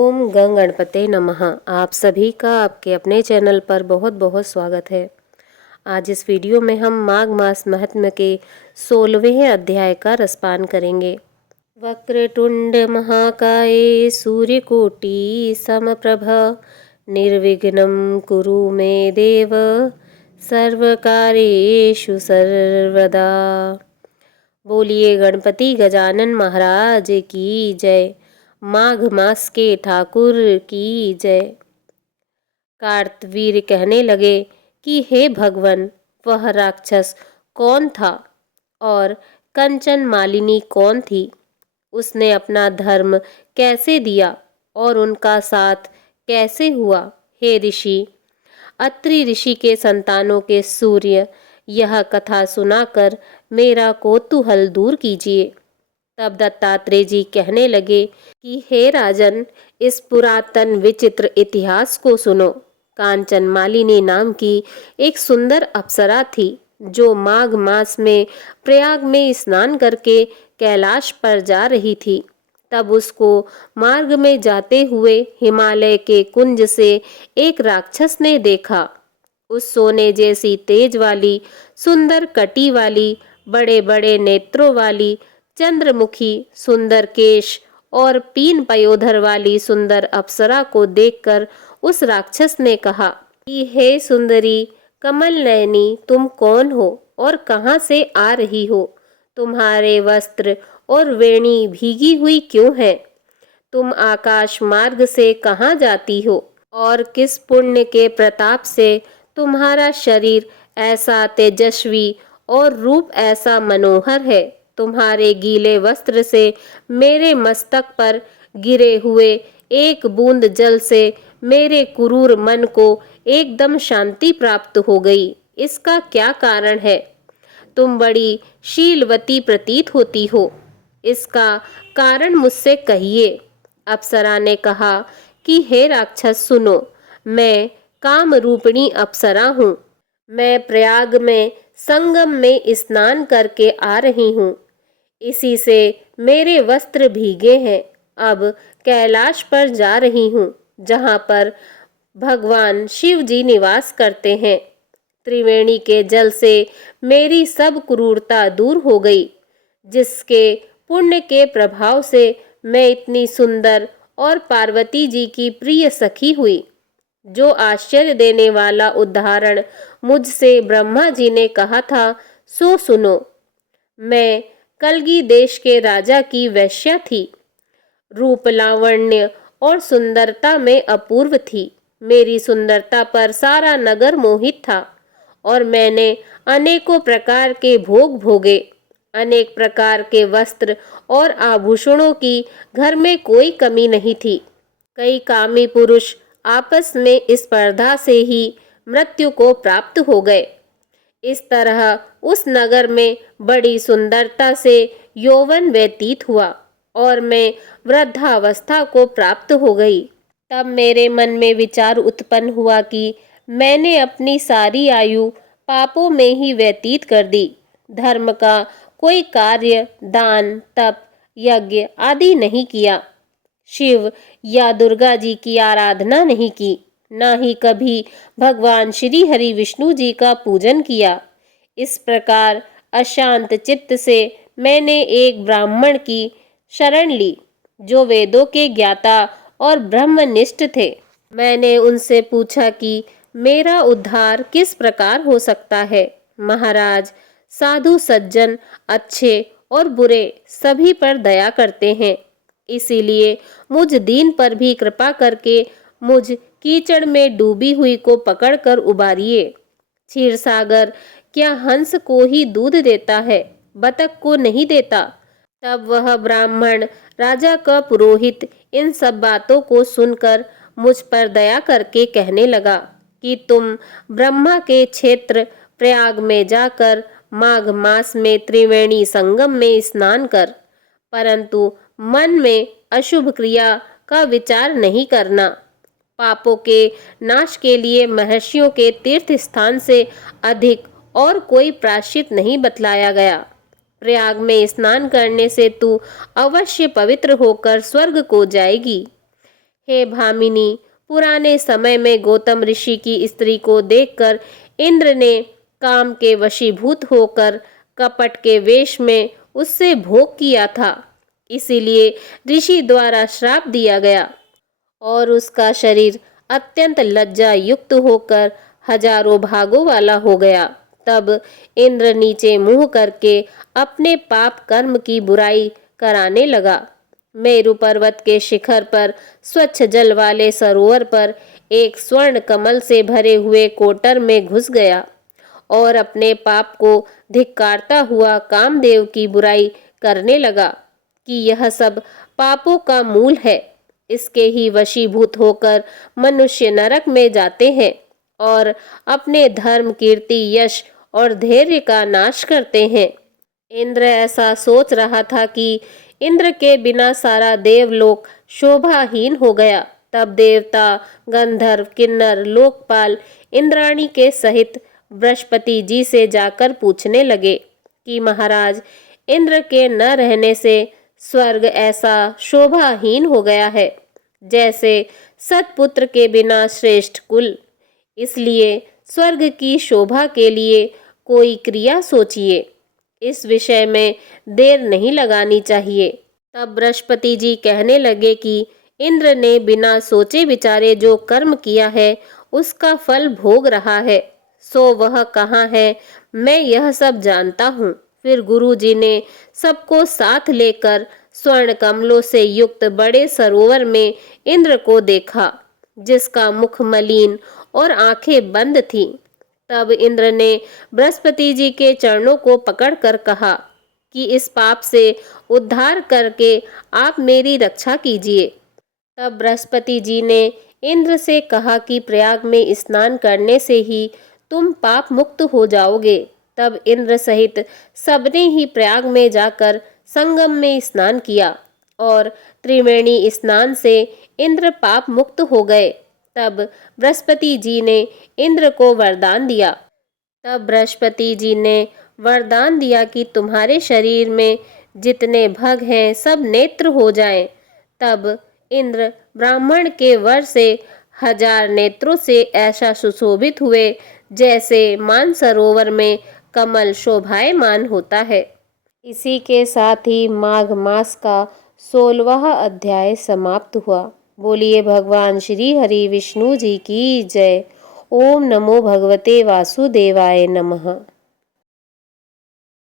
ओम गंग गणपते नमः। आप सभी का आपके अपने चैनल पर बहुत बहुत स्वागत है। आज इस वीडियो में हम माघ मास महात्म्य के 16वें अध्याय का रसपान करेंगे। वक्रतुंड महाकाय सूर्यकोटि समप्रभ निर्विघ्नं कुरु मे देव सर्वकार्येषु सर्वदा। बोलिए गणपति गजानन महाराज की जय। माघ मास के ठाकुर की जय। कार्तवीर कहने लगे कि हे भगवान, वह राक्षस कौन था और कंचन मालिनी कौन थी? उसने अपना धर्म कैसे दिया और उनका साथ कैसे हुआ? हे ऋषि, अत्रि ऋषि के संतानों के सूर्य, यह कथा सुनाकर मेरा कौतूहल दूर कीजिए। तब दत्तात्रेय जी कहने लगे कि हे राजन, इस पुरातन विचित्र इतिहास को सुनो। कांचन मालिनी नाम की एक सुंदर अप्सरा थी जो माघ मास में प्रयाग में स्नान करके कैलाश पर जा रही थी। तब उसको मार्ग में जाते हुए हिमालय के कुंज से एक राक्षस ने देखा। उस सोने जैसी तेज वाली, सुंदर कटी वाली, बड़े बड़े नेत्रों वाली, चंद्रमुखी, सुंदर केश और पीन पयोधर वाली सुंदर अप्सरा को देखकर उस राक्षस ने कहा कि हे सुंदरी कमल नयनी, तुम कौन हो और कहाँ से आ रही हो? तुम्हारे वस्त्र और वेणी भीगी हुई क्यों है? तुम आकाश मार्ग से कहाँ जाती हो और किस पुण्य के प्रताप से तुम्हारा शरीर ऐसा तेजस्वी और रूप ऐसा मनोहर है? तुम्हारे गीले वस्त्र से मेरे मस्तक पर गिरे हुए एक बूंद जल से मेरे क्रूर मन को एकदम शांति प्राप्त हो गई। इसका क्या कारण है? तुम बड़ी शीलवती प्रतीत होती हो, इसका कारण मुझसे कहिए। अप्सरा ने कहा कि हे राक्षस सुनो, मैं काम रूपिणी अप्सरा हूँ। मैं प्रयाग में संगम में स्नान करके आ रही हूँ। इसी से मेरे वस्त्र भीगे हैं। अब कैलाश पर जा रही हूँ, जहाँ पर भगवान शिव जी निवास करते हैं। त्रिवेणी के जल से मेरी सब क्रूरता दूर हो गई, जिसके पुण्य के प्रभाव से मैं इतनी सुंदर और पार्वती जी की प्रिय सखी हुई। जो आश्चर्य देने वाला उदाहरण मुझसे ब्रह्मा जी ने कहा था, सो सुनो। मैं कलगी देश के राजा की वेश्या थी। रूप, लावण्य और सुंदरता में अपूर्व थी। मेरी सुंदरता पर सारा नगर मोहित था और मैंने अनेकों प्रकार के भोग भोगे। अनेक प्रकार के वस्त्र और आभूषणों की घर में कोई कमी नहीं थी। कई कामी पुरुष आपस में स्पर्धा से ही मृत्यु को प्राप्त हो गए। इस तरह उस नगर में बड़ी सुंदरता से यौवन व्यतीत हुआ और मैं वृद्धावस्था को प्राप्त हो गई। तब मेरे मन में विचार उत्पन्न हुआ कि मैंने अपनी सारी आयु पापों में ही व्यतीत कर दी। धर्म का कोई कार्य, दान, तप, यज्ञ आदि नहीं किया। शिव या दुर्गा जी की आराधना नहीं की, ना ही कभी भगवान श्री हरि विष्णु जी का पूजन किया। इस प्रकार अशांत चित्त से मैंने एक ब्राह्मण की शरण ली, जो वेदों के ज्ञाता और ब्रह्मनिष्ठ थे। मैंने उनसे पूछा कि मेरा उद्धार किस प्रकार हो सकता है। महाराज, साधु सज्जन अच्छे और बुरे सभी पर दया करते हैं, इसीलिए मुझ दीन पर भी कृपा करके मुझ कीचड़ में डूबी हुई को पकड़कर उबारिए। क्षीर सागर क्या हंस को ही दूध देता है, बतख को नहीं देता? तब वह ब्राह्मण राजा का पुरोहित इन सब बातों को सुनकर मुझ पर दया करके कहने लगा कि तुम ब्रह्मा के क्षेत्र प्रयाग में जाकर माघ मास में त्रिवेणी संगम में स्नान कर, परंतु मन में अशुभ क्रिया का विचार नहीं करना। पापों के नाश के लिए महर्षियों के तीर्थ स्थान से अधिक और कोई प्रायश्चित नहीं बतलाया गया। प्रयाग में स्नान करने से तू अवश्य पवित्र होकर स्वर्ग को जाएगी। हे भामिनी, पुराने समय में गौतम ऋषि की स्त्री को देखकर इंद्र ने काम के वशीभूत होकर कपट के वेश में उससे भोग किया था। इसीलिए ऋषि द्वारा श्राप दिया गया और उसका शरीर अत्यंत लज्जा युक्त होकर हजारों भागों वाला हो गया। तब इंद्र नीचे मुंह करके अपने पाप कर्म की बुराई कराने लगा। मेरु पर्वत के शिखर पर स्वच्छ जल वाले सरोवर पर एक स्वर्ण कमल से भरे हुए कोटर में घुस गया और अपने पाप को धिक्कारता हुआ कामदेव की बुराई करने लगा कि यह सब पापों का मूल है। इसके ही वशीभूत होकर मनुष्य नरक में जाते हैं और अपने धर्म, कीर्ति, यश और धैर्य का नाश करते हैं। इंद्र ऐसा सोच रहा था कि इंद्र के बिना सारा देवलोक शोभाहीन हो गया। तब देवता, गंधर्व, किन्नर, लोकपाल इंद्राणी के सहित बृहस्पति जी से जाकर पूछने लगे कि महाराज, इंद्र के न रहने से स्वर्ग ऐसा शोभाहीन हो गया है जैसे सतपुत्र के बिना श्रेष्ठ कुल। इसलिए स्वर्ग की शोभा के लिए कोई क्रिया सोचिए। इस विषय में देर नहीं लगानी चाहिए। तब बृहस्पति जी कहने लगे कि इंद्र ने बिना सोचे विचारे जो कर्म किया है उसका फल भोग रहा है, सो वह कहाँ है, मैं यह सब जानता हूँ। फिर गुरु जी ने सबको साथ लेकर स्वर्ण कमलों से युक्त बड़े सरोवर में इंद्र को देखा, जिसका मुख मलिन और आंखें बंद थीं। तब इंद्र ने बृहस्पति जी के चरणों को पकड़कर कहा कि इस पाप से उद्धार करके आप मेरी रक्षा कीजिए। तब बृहस्पति जी ने इंद्र से कहा कि प्रयाग में स्नान करने से ही तुम पाप मुक्त हो जाओगे। तब इंद्र सहित सबने ही प्रयाग में जाकर संगम में स्नान किया और त्रिवेणी स्नान से इंद्र पाप मुक्त हो गए। तब बृहस्पति जी ने इंद्र को वरदान दिया। कि तुम्हारे शरीर में जितने भग हैं सब नेत्र हो जाएं। तब इंद्र ब्राह्मण के वर से 1000 नेत्रों से ऐसा सुशोभित हुए जैसे मानसरोवर में कमल शोभायमान होता है। इसी के साथ ही माघ मास का 16वां अध्याय समाप्त हुआ। बोलिए भगवान श्री हरि विष्णु जी की जय। ओम नमो भगवते वासुदेवाय नमः।